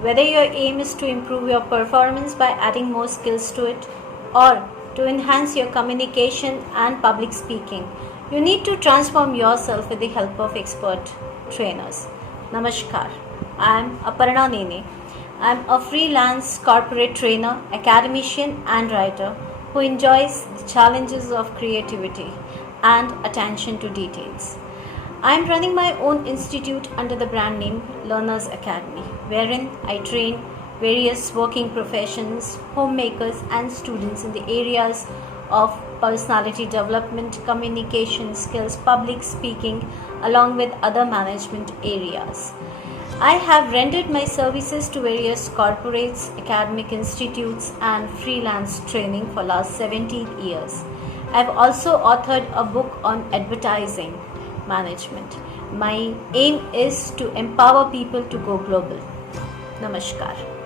Whether your aim is to improve your performance by adding more skills to it or to enhance your communication and public speaking, you need to transform yourself with the help of expert trainers. Namaskar. I am Aparna Nene. I am a freelance corporate trainer, academician, and writer who enjoys the challenges of creativity and attention to details. I am running my own institute under the brand name Learners Academy, wherein I train various working professions, homemakers, and students in the areas of personality development, communication skills, public speaking, along with other management areas. I have rendered my services to various corporates, academic institutes, and freelance training for last 17 years. I have also authored a book on advertising management. My aim is to empower people to go global. Namaskar.